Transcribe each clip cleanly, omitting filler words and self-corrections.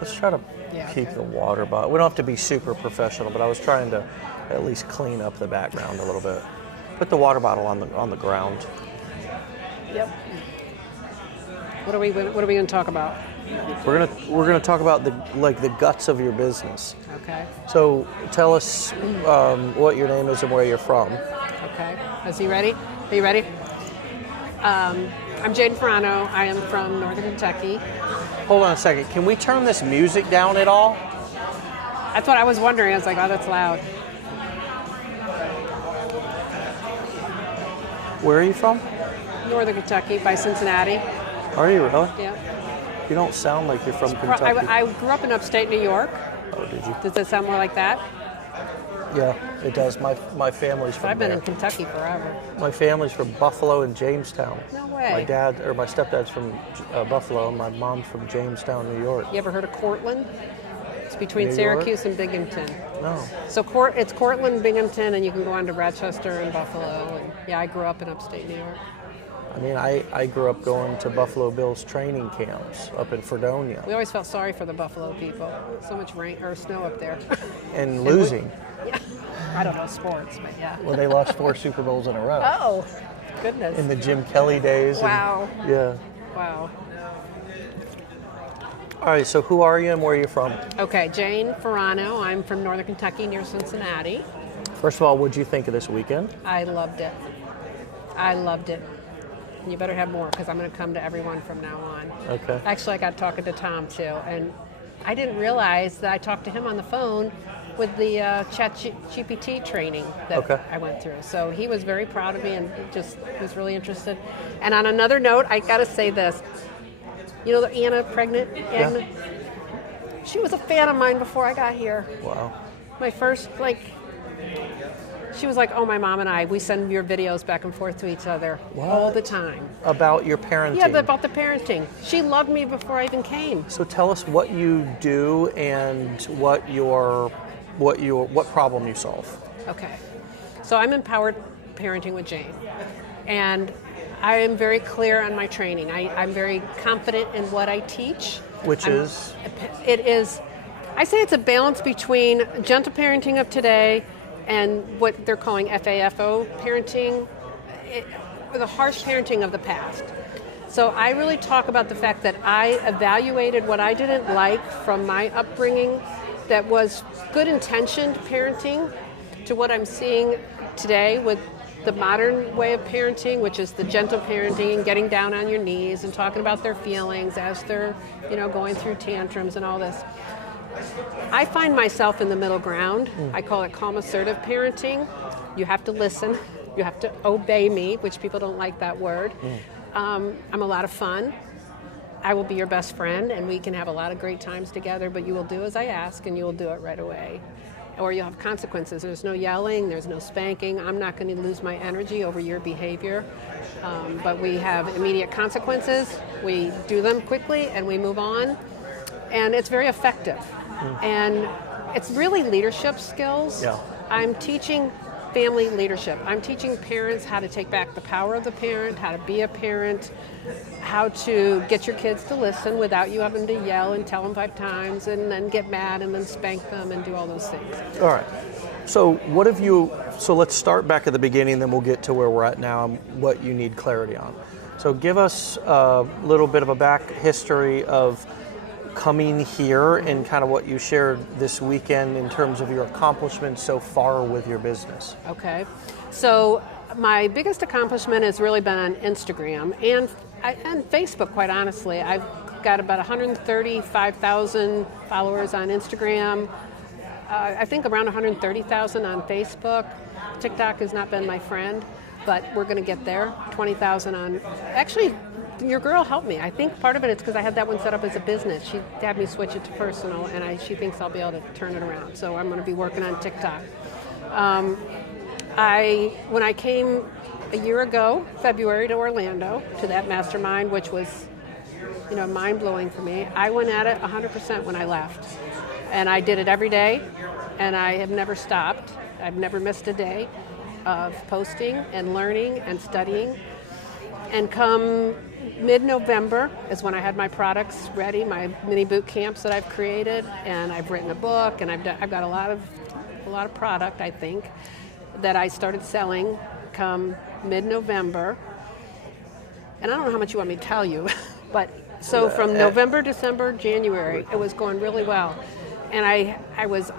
Let's try to keep the water bottle. We don't have to be super professional, but I was trying to at least clean up the background a little bit. Put the water bottle on the ground. Yep. What are we going to talk about? We're gonna talk about the guts of your business. Okay. So tell us what your name is and where you're from. Okay. Is he ready? Are you ready? I'm Jane Ferrano. I am from Northern Kentucky. Hold on a second. Can we turn this music down at all? That's what I was wondering. I was like, oh, that's loud. Where are you from? Northern Kentucky, by Cincinnati. Are you really? Yeah. You don't sound like you're from Kentucky. I grew up in upstate New York. Oh, did you? Does it sound more like that? Yeah, it does. My family's from I've been there. in Kentucky forever. My family's from Buffalo and Jamestown. No way. My stepdad's from Buffalo, and my mom's from Jamestown, New York. You ever heard of Cortland? It's between New Syracuse and Binghamton. No. So it's Cortland, Binghamton, and you can go on to Rochester and Buffalo. And yeah, I grew up in upstate New York. I mean, I grew up going to Buffalo Bills training camps up in Fredonia. We always felt sorry for the Buffalo people. So much rain or snow up there. And losing. Yeah. I don't know sports, but yeah. Well, they lost 4 Super Bowls in a row. Oh, goodness. In the Jim Kelly days. Wow. Yeah. Wow. All right, so who are you and where are you from? Okay, Jane Ferrano. I'm from Northern Kentucky near Cincinnati. First of all, what'd you think of this weekend? I loved it. I loved it. You better have more because I'm going to come to everyone from now on. Okay. Actually, I got talking to Tom too, and I didn't realize that I talked to him on the phone with the ChatGPT training that I went through. So he was very proud of me and just was really interested. And on another note, I got to say this. You know, Anna, pregnant? Anna, she was a fan of mine before I got here. Wow. My first, she was like, oh, my mom and I, we send your videos back and forth to each other all the time. About your parenting? Yeah, about the parenting. She loved me before I even came. So tell us what you do and what problem you solve. Okay. So I'm Empowered Parenting with Jane. And I am very clear on my training. I'm very confident in what I teach. Which is? It is, I say it's a balance between gentle parenting of today and what they're calling FAFO parenting, the harsh parenting of the past. So I really talk about the fact that I evaluated what I didn't like from my upbringing that was good intentioned parenting to what I'm seeing today with the modern way of parenting, which is the gentle parenting and getting down on your knees and talking about their feelings as they're, going through tantrums and all this. I find myself in the middle ground. I call it calm, assertive parenting. You have to listen. You have to obey me, which people don't like that word. I'm a lot of fun. I will be your best friend, and we can have a lot of great times together, but you will do as I ask, and you will do it right away. Or you'll have consequences. There's no yelling. There's no spanking. I'm not going to lose my energy over your behavior. But we have immediate consequences. We do them quickly, and we move on. And it's very effective. And it's really leadership skills. Yeah. I'm teaching family leadership. I'm teaching parents how to take back the power of the parent, how to be a parent, how to get your kids to listen without you having to yell and tell them 5 times and then get mad and then spank them and do all those things. All right. So let's start back at the beginning, then we'll get to where we're at now and what you need clarity on. So give us a little bit of a back history of coming here and kind of what you shared this weekend in terms of your accomplishments so far with your business. Okay. So my biggest accomplishment has really been on Instagram and Facebook, quite honestly. I've got about 135,000 followers on Instagram. I think around 130,000 on Facebook. TikTok has not been my friend, but we're going to get there. 20,000 on... Actually, your girl helped me. I think part of it is because I had that one set up as a business. She had me switch it to personal, and she thinks I'll be able to turn it around. So I'm going to be working on TikTok. When I came a year ago, February, to Orlando, to that mastermind, which was, mind-blowing for me, I went at it 100% when I left. And I did it every day, and I have never stopped. I've never missed a day of posting and learning and studying. And come mid-November is when I had my products ready, my mini boot camps that I've created, and I've written a book, and I've got a lot of product, I think, that I started selling come mid-November. And I don't know how much you want me to tell you, but so from November, December, January, it was going really well. And I was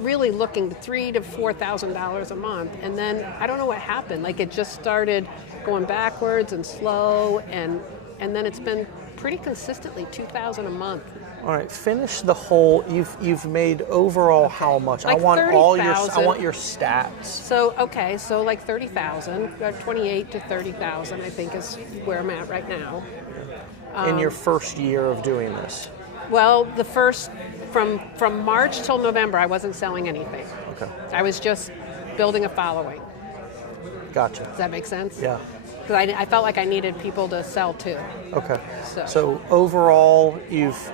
really looking to $3,000 to $4,000 a month. And then I don't know what happened. Like it just started going backwards and slow, and then it's been pretty consistently $2,000 a month. All right, finish the whole. You've made overall how much? Like I want 30,000. I want your stats. So like 30,000, 28 to 30,000, I think is where I'm at right now. In your first year of doing this. Well, the first from March till November, I wasn't selling anything. Okay. I was just building a following. Gotcha. Does that make sense? Yeah. Because I felt like I needed people to sell to. Okay. So overall, you've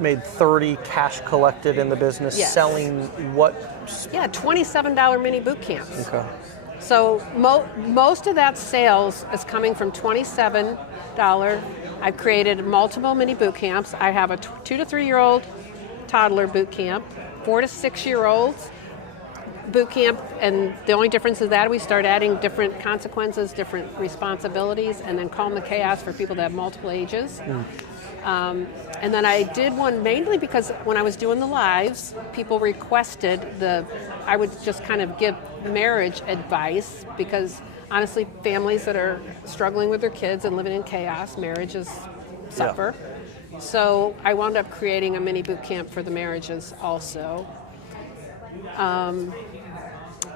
made 30 cash collected in the business, yes. Selling what? Yeah, $27 mini boot camps. Okay. So most of that sales is coming from $27. I've created multiple mini boot camps. I have a 2 to 3 year old toddler boot camp, 4 to 6 year olds boot camp, and the only difference is that we start adding different consequences, different responsibilities, and then Calm the Chaos for people that have multiple ages. And then I did one mainly because when I was doing the lives, people requested I would just kind of give marriage advice, because honestly, families that are struggling with their kids and living in chaos, marriages suffer. Yeah. So I wound up creating a mini boot camp for the marriages also.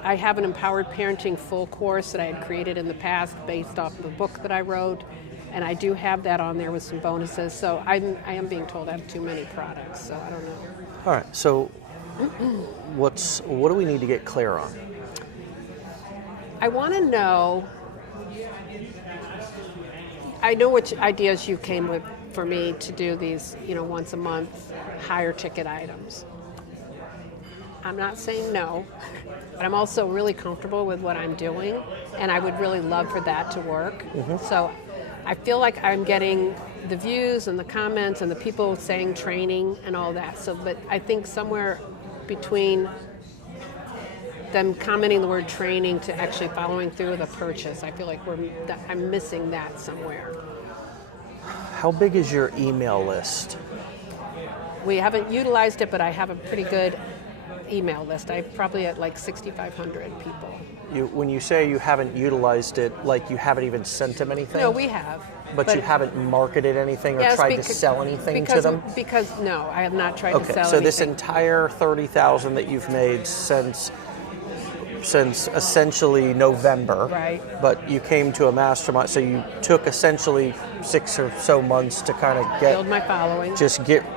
I have an empowered parenting full course that I had created in the past based off of a book that I wrote, and I do have that on there with some bonuses. So I am being told I have too many products, so I don't know. All right, so what do we need to get clear on? I want to know, I know which ideas you came with for me to do these, once a month, higher ticket items. I'm not saying no, but I'm also really comfortable with what I'm doing, and I would really love for that to work. Mm-hmm. So I feel like I'm getting the views and the comments and the people saying training and all that. So, but I think somewhere between them commenting the word training to actually following through with a purchase, I feel like I'm missing that somewhere. How big is your email list? We haven't utilized it, but I have a pretty good email list. I'm probably at like 6,500 people. When you say you haven't utilized it, like you haven't even sent them anything? No, we have. But you haven't marketed anything or tried to sell anything to them? Because no, I have not tried to sell anything. So this entire 30,000 that you've made since essentially November, right? But you came to a mastermind, so you took essentially 6 or so months to kind of build my following.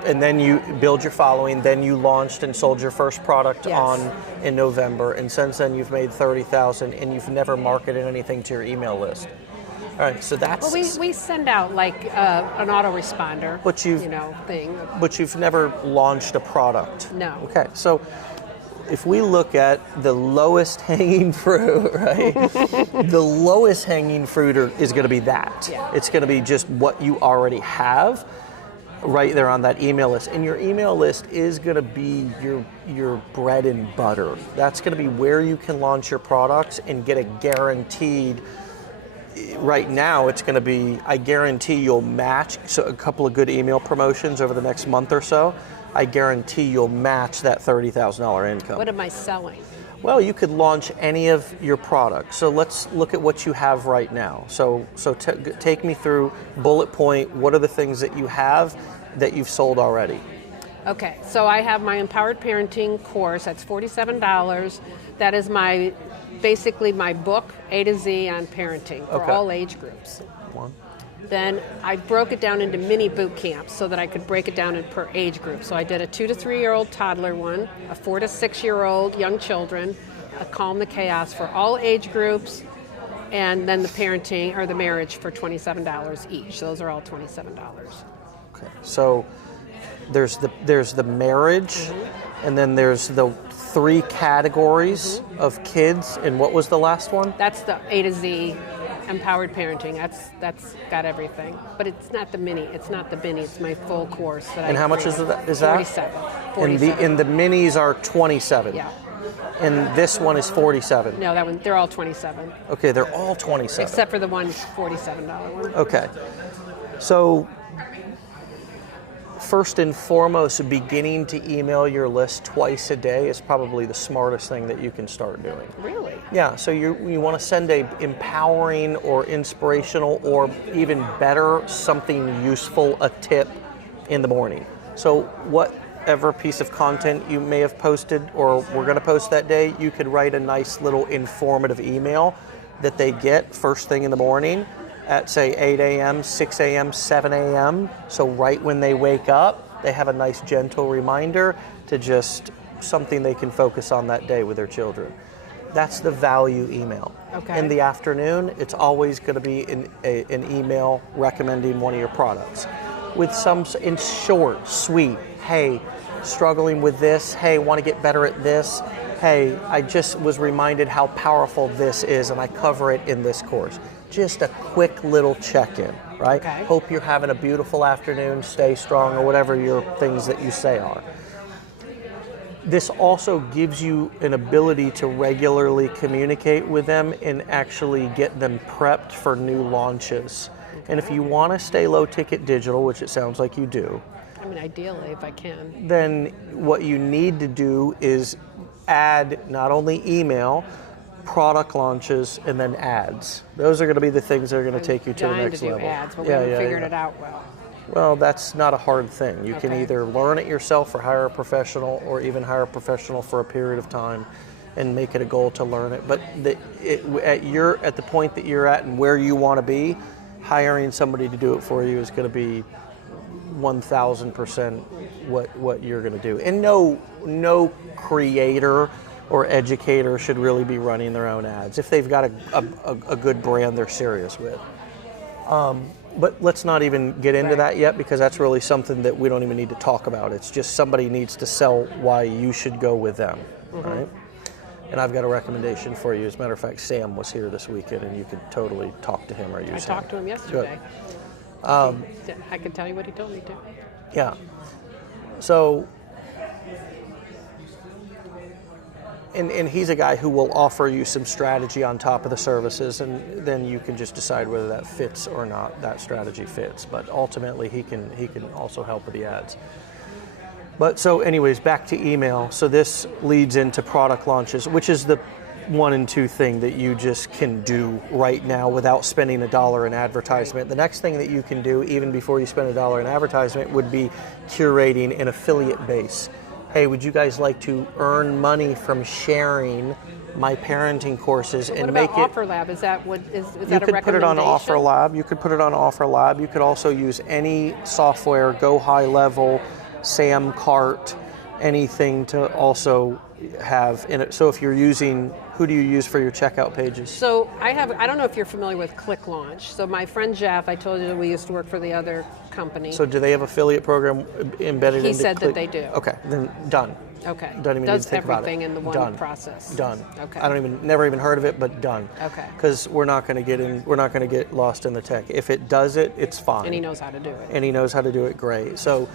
And then you build your following. Then you launched and sold your first product yes. in November, and since then you've made 30,000, and you've never marketed anything to your email list. All right, so that's. Well, we send out like an autoresponder, thing. But you've never launched a product. No. Okay, so. If we look at the lowest hanging fruit, right? The lowest hanging fruit is going to be that. Yeah. It's going to be just what you already have right there on that email list. And your email list is going to be your bread and butter. That's going to be where you can launch your products and get a guaranteed. Right now, it's going to be, I guarantee you'll match a couple of good email promotions over the next month or so. I guarantee you'll match that $30,000 income. What am I selling? Well, you could launch any of your products. So let's look at what you have right now. So take me through bullet point. What are the things that you have that you've sold already? Okay, so I have my Empowered Parenting course. That's $47. That is basically my book, A to Z on parenting for all age groups. Then I broke it down into mini boot camps so that I could break it down per age group. So I did a 2 to 3 year old toddler one, a 4 to 6 year old young children, a Calm the Chaos for all age groups, and then the parenting or the marriage for $27 each. Those are all $27. Okay. So there's the marriage, mm-hmm. and then there's the 3 categories mm-hmm. of kids, and what was the last one? That's the A to Z Empowered Parenting. That's got everything. But it's not the mini. It's not the mini. It's my full course. And how much is that? 47. And the minis are 27. Yeah. And this one is 47. No, that one. They're all 27. Okay, they're all 27. Except for the one $47 one. Okay. So first and foremost, beginning to email your list twice a day is probably the smartest thing that you can start doing. Really? Yeah, so you want to send a empowering or inspirational or even better, something useful, a tip in the morning. So whatever piece of content you may have posted or we're going to post that day, you could write a nice little informative email that they get first thing in the morning at say 8 a.m., 6 a.m., 7 a.m. So right when they wake up, they have a nice gentle reminder to just something they can focus on that day with their children. That's the value email. Okay. In the afternoon, it's always going to be an email recommending one of your products. With some, in short, sweet, hey, struggling with this, hey, want to get better at this, hey, I just was reminded how powerful this is and I cover it in this course. Just a quick little check-in, right? Okay. Hope you're having a beautiful afternoon, stay strong, or whatever your things that you say are. This also gives you an ability to regularly communicate with them and actually get them prepped for new launches. And if you want to stay low-ticket digital, which it sounds like you do, I mean, ideally, if I can. then what you need to do is add not only email, product launches, and then ads. Those are going to be the things that are going to take you to the next level. To do ads, but we haven't figured it out well. Well, that's not a hard thing. You can Okay. either learn it yourself or hire a professional, or even hire a professional for a period of time and make it a goal to learn it. But at the point that you're at and where you want to be, hiring somebody to do it for you is going to be 1,000% what you're going to do. And no creator or educator should really be running their own ads. If they've got a good brand they're serious with. But let's not even get into that yet, because that's really something that we don't even need to talk about. It's just somebody needs to sell why you should go with them, right? And I've got a recommendation for you. As a matter of fact, Sam was here this weekend, and you could totally talk to him or use him. I talked to him yesterday. I can tell you what he told me to. Yeah. So, and he's a guy who will offer you some strategy on top of the services, and then you can just decide whether that fits or not, that strategy fits. But ultimately, he can also help with the ads. But so anyways, back to email. So this leads into product launches, which is the 1 and 2 thing that you just can do right now without spending $1 in advertisement. The next thing that you can do, even before you spend $1 in advertisement, would be curating an affiliate base. Hey, would you guys like to earn money from sharing my parenting courses and make it? What about OfferLab? Is that a recommendation? You could put it on OfferLab. You could put it on OfferLab. You could also use any software, Go High Level, Sam Cart, anything to also have in it. So if you're using, who do you use for your checkout pages? So I don't know if you're familiar with Click Launch. So my friend Jeff, I told you that we used to work for the other company. So do they have affiliate program embedded into He said Click? that they do. Okay, then done. Okay. Don't even Does need to think about it. everything in the one Done. process. Done. Okay. Never even heard of it, but done. Okay. Because we're not going to get lost in the tech. If it does it, it's fine. And he knows how to do it. And he knows how to do it great. So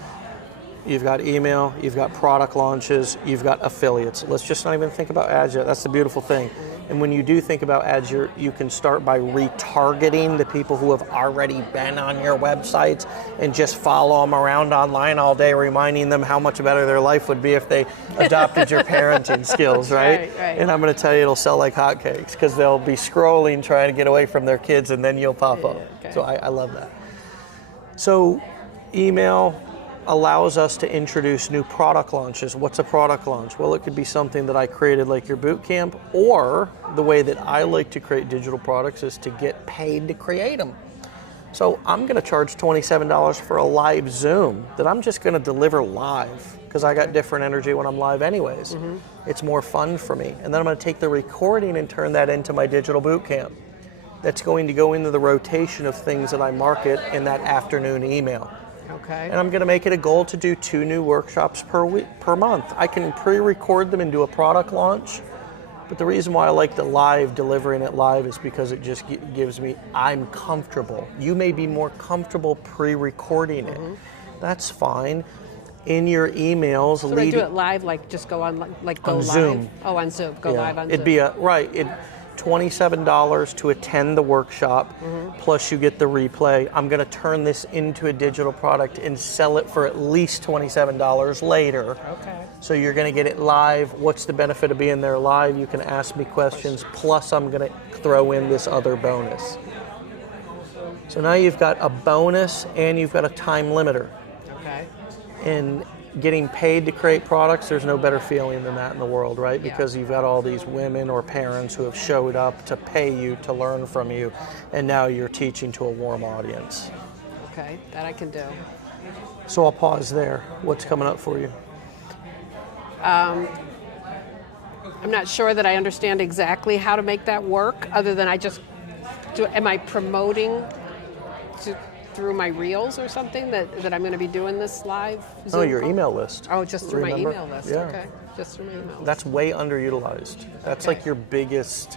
you've got email, you've got product launches, you've got affiliates. Let's just not even think about ads yet. That's the beautiful thing. And when you do think about ads, you can start by retargeting the people who have already been on your websites and just follow them around online all day, reminding them how much better their life would be if they adopted your parenting skills, right? Right. And I'm going to tell you, it'll sell like hotcakes because they'll be scrolling, trying to get away from their kids, and then you'll pop up. Okay. So I love that. So email allows us to introduce new product launches. What's a product launch? Well, it could be something that I created like your boot camp, or the way that I like to create digital products is to get paid to create them. So I'm going to charge $27 for a live Zoom that I'm just going to deliver live because I got different energy when I'm live anyways. Mm-hmm. It's more fun for me. And then I'm going to take the recording and turn that into my digital boot camp. That's going to go into the rotation of things that I market in that afternoon email. Okay. And I'm going to make it a goal to do 2 new workshops per month. I can pre-record them and do a product launch But the reason why I like the live, delivering it live, is because it just gives me, I'm comfortable. You may be more comfortable pre-recording it. That's fine. In your emails, So I do it live, like just go on, like go on live? Zoom. Oh, on Zoom. Go live on Zoom. It'd be $27 to attend the workshop, plus you get the replay. I'm going to turn this into a digital product and sell it for at least $27 later. Okay. So you're going to get it live. What's the benefit of being there live? You can ask me questions, plus I'm going to throw in this other bonus. So now you've got a bonus and you've got a time limiter. Okay. And getting paid to create products, there's no better feeling than that in the world, right? Because you've got all these women or parents who have showed up to pay you to learn from you, and now you're teaching to a warm audience. Okay, that I can do. So I'll pause there. What's coming up for you? I'm not sure that I understand exactly how to make that work, other than am I promoting through my reels or something that I'm going to be doing this live Zoom Oh, your call? email list. Oh, just through Remember? my email list. Yeah. Okay, just through my email list. That's way underutilized. That's Okay. like your biggest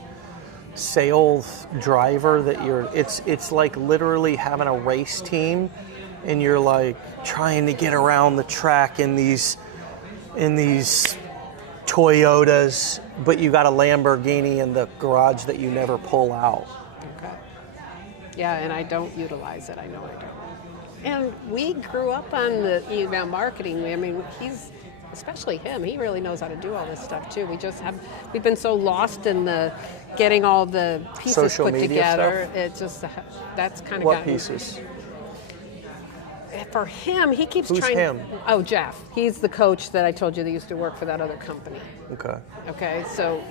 sales driver it's like literally having a race team and you're like trying to get around the track in these Toyotas, but you got a Lamborghini in the garage that you never pull out. Okay. Yeah, and I don't utilize it. I know I don't. And we grew up on the email marketing. I mean, especially him, he really knows how to do all this stuff too. We've been so lost in the getting all the pieces Social put media together. stuff? It just, that's kind of What pieces? For him, he keeps Who's trying. him? Oh, Jeff. He's the coach that I told you that used to work for that other company. Okay. Okay, so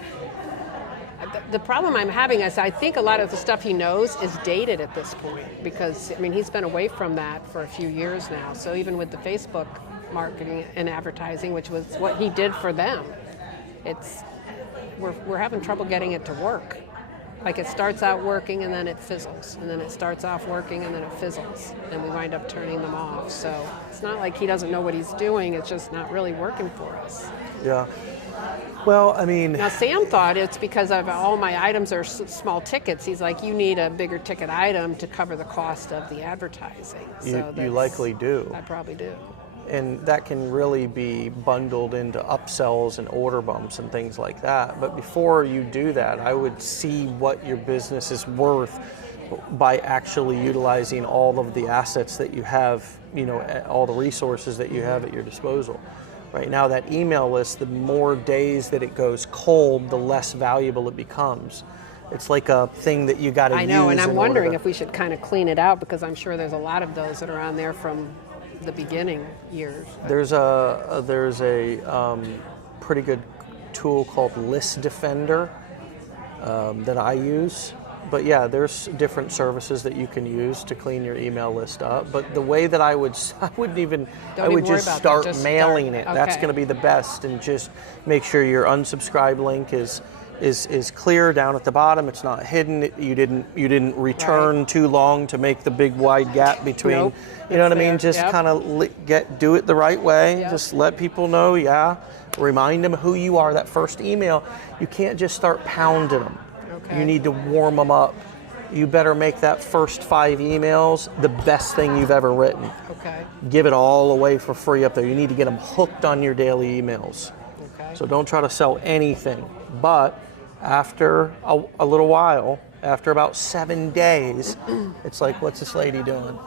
the problem I'm having is I think a lot of the stuff he knows is dated at this point because, I mean, he's been away from that for a few years now. So even with the Facebook marketing and advertising, which was what he did for them, we're having trouble getting it to work. Like it starts out working and then it fizzles, and then it starts off working and then it fizzles, and we wind up turning them off. So it's not like he doesn't know what he's doing, it's just not really working for us. Yeah. Well, I mean... Now, Sam thought it's because of all my items are small tickets. He's like, you need a bigger ticket item to cover the cost of the advertising. So you likely do. I probably do. And that can really be bundled into upsells and order bumps and things like that. But before you do that, I would see what your business is worth by actually utilizing all of the assets that you have, all the resources that you have at your disposal. Right now, that email list, the more days that it goes cold, the less valuable it becomes. It's like a thing that you got to use. I know, and I'm wondering if we should kind of clean it out, because I'm sure there's a lot of those that are on there from the beginning years. There's a pretty good tool called List Defender that I use. But yeah, there's different services that you can use to clean your email list up. But the way that I would just start mailing it. Okay. That's going to be the best, and just make sure your unsubscribe link is clear down at the bottom. It's not hidden. You didn't return too long to make the big wide gap between. Nope, you know what I mean? Just yep. kind of do it the right way. Yep. Just let people know. Yeah, remind them who you are. That first email, you can't just start pounding them. Okay. You need to warm them up. You better make that first 5 emails the best thing you've ever written. Okay. Give it all away for free up there. You need to get them hooked on your daily emails. Okay. So don't try to sell anything. But after a little while, after about 7 days, it's like, what's this lady doing?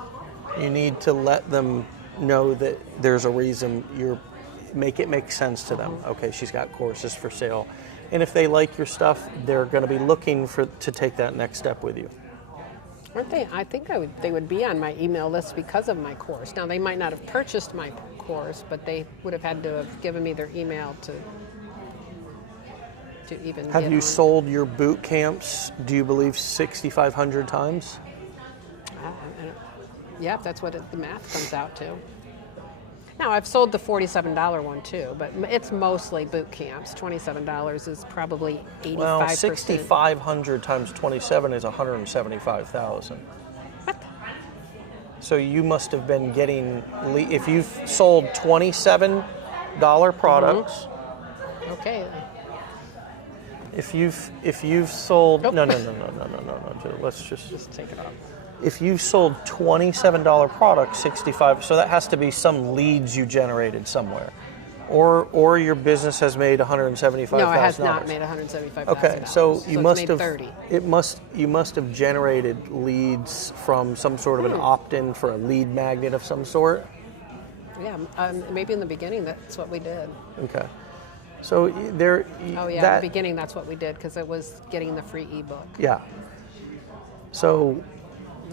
You need to let them know that there's a reason. Make it make sense to them. Okay, she's got courses for sale. And if they like your stuff, they're going to be looking to take that next step with you. Aren't they? I think they would be on my email list because of my course. Now, they might not have purchased my course, but they would have had to have given me their email to even Have get you on. sold your boot camps, do you believe, 6,500 times? Yeah, that's what the math comes out to. Now, I've sold the $47 one too, but it's mostly boot camps. $27 is probably 85%. Well, 6,500 times 27 is 175,000. What? So you must have been getting, if you've sold $27 products. Okay. If you've sold Nope. no, let's Just take it off. if you sold $27 product, 65, so that has to be some leads you generated somewhere, or your business has made $175,000. No, it has not made $175,000. Okay, so you must it's have made 30. you must have generated leads from some sort of an opt-in for a lead magnet of some sort. Yeah, maybe in the beginning that's what we did. Okay, so there. Oh yeah, that, in the beginning that's what we did because it was getting the free ebook. Yeah. So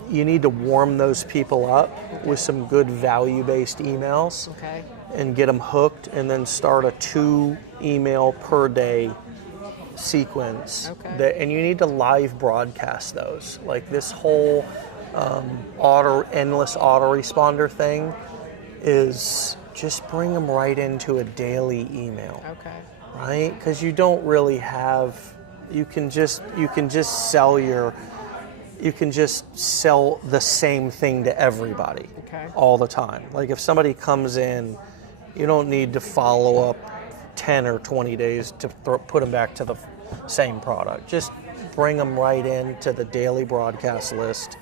you need to warm those people up with some good value-based emails. Okay. And get them hooked, and then start a 2 email per day sequence. Okay. And you need to live broadcast those. Like this whole endless autoresponder thing is just bring them right into a daily email. Okay. Right? Because you don't really have. You can just sell the same thing to everybody. Okay. All the time. Like if somebody comes in, you don't need to follow up 10 or 20 days to put them back to the same product. Just bring them right into the daily broadcast list.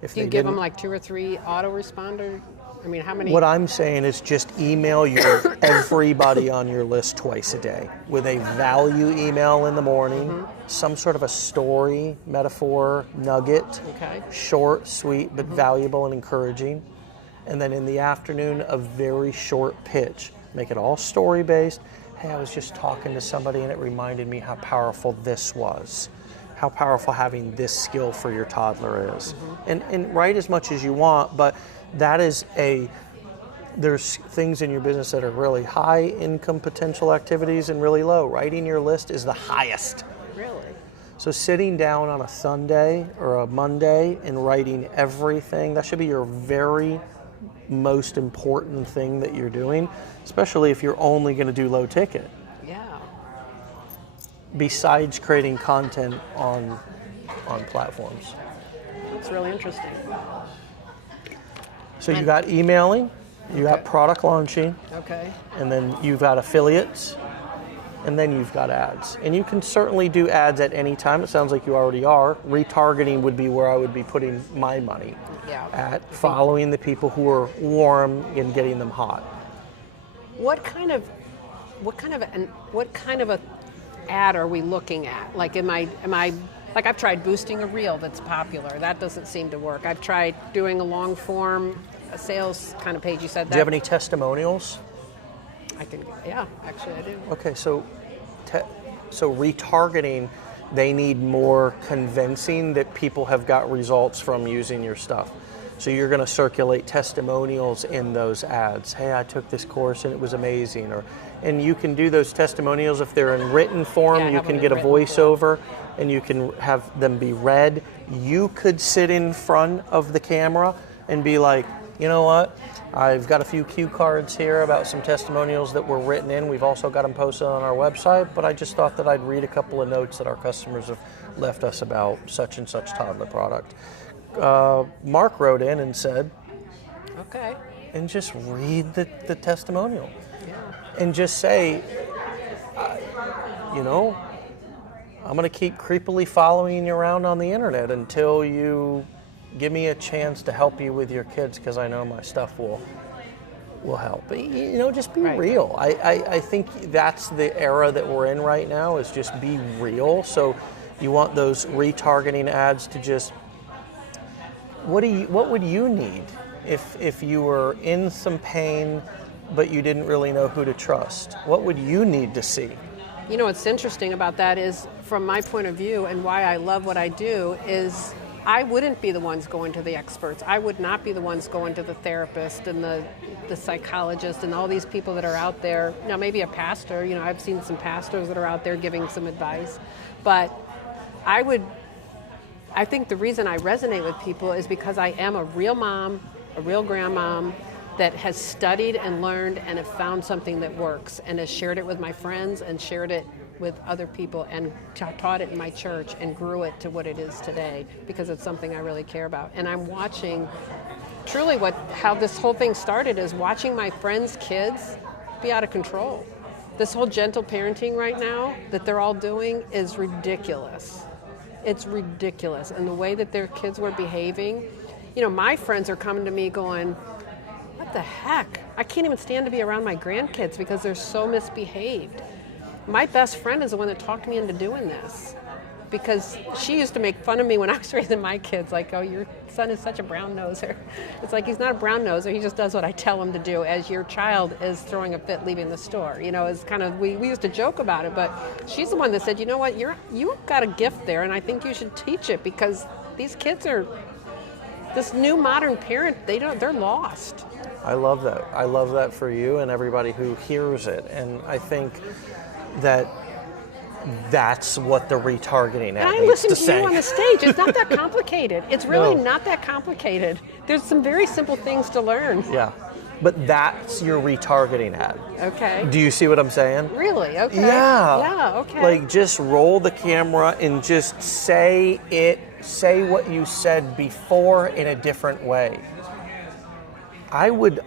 If Do you they give didn't- them like 2 or 3 autoresponder? I mean, how many? What I'm saying is just email everybody on your list twice a day with a value email in the morning, some sort of a story, metaphor, nugget, Okay. short, sweet, but valuable and encouraging. And then in the afternoon, a very short pitch. Make it all story-based. Hey, I was just talking to somebody and it reminded me how powerful this was. How powerful having this skill for your toddler is. And write as much as you want, but that is there's things in your business that are really high income potential activities and really low. Writing your list is the highest. Really? So sitting down on a Sunday or a Monday and writing everything, that should be your very most important thing that you're doing, especially if you're only going to do low ticket. Yeah. Besides creating content on platforms. That's really interesting. So you got emailing, you got Okay. product launching, Okay. and then you've got affiliates, and then you've got ads. And you can certainly do ads at any time. It sounds like you already are. Retargeting would be where I would be putting my money Yeah. at, following the people who are warm and getting them hot. What kind of a ad are we looking at? Like, am I like I've tried boosting a reel that's popular. That doesn't seem to work. I've tried doing a long form, a sales kind of page. You said that. Do you have any testimonials? Yeah, actually I do. Okay, so retargeting, they need more convincing that people have got results from using your stuff. So you're going to circulate testimonials in those ads. Hey, I took this course and it was amazing. And you can do those testimonials if they're in written form. Yeah, I you have can them get a in written voiceover and you can have them be read. You could sit in front of the camera and be like, you know what? I've got a few cue cards here about some testimonials that were written in. We've also got them posted on our website, but I just thought that I'd read a couple of notes that our customers have left us about such and such toddler product. Mark wrote in and said, Okay. and just read the testimonial. Yeah. And just say, I'm going to keep creepily following you around on the internet until you give me a chance to help you with your kids, because I know my stuff will help. But, just be Right. real. I think that's the era that we're in right now, is just be real. So you want those retargeting ads to just, what would you need if you were in some pain but you didn't really know who to trust? What would you need to see? What's interesting about that is, from my point of view, and why I love what I do, is I wouldn't be the ones going to the experts. I would not be the ones going to the therapist and the psychologist and all these people that are out there. Now, maybe a pastor, I've seen some pastors that are out there giving some advice. But I think the reason I resonate with people is because I am a real mom, a real grandmom, that has studied and learned and have found something that works, and has shared it with my friends and shared it with other people, and taught it in my church and grew it to what it is today, because it's something I really care about. And I'm watching, truly how this whole thing started is watching my friends' kids be out of control. This whole gentle parenting right now that they're all doing is ridiculous. It's ridiculous. And the way that their kids were behaving, my friends are coming to me going, what the heck? I can't even stand to be around my grandkids because they're so misbehaved. My best friend is the one that talked me into doing this because she used to make fun of me when I was raising my kids, like, oh, your son is such a brown noser. It's like, he's not a brown noser, he just does what I tell him to do as your child is throwing a fit leaving the store. It's kind of, we used to joke about it, but she's the one that said, you know what, you've got a gift there, and I think you should teach it because these kids are, this new modern parent, they're lost. I love that. I love that for you and everybody who hears it. And I think that that's what the retargeting ad I needs listen to to say. you on the stage. It's not that complicated. It's really No. not that complicated. There's some very simple things to learn. Yeah. But that's your retargeting ad. Okay. Do you see what I'm saying? Really? Okay. Yeah. Yeah, okay. Like, just roll the camera and just say what you said before in a different way. I would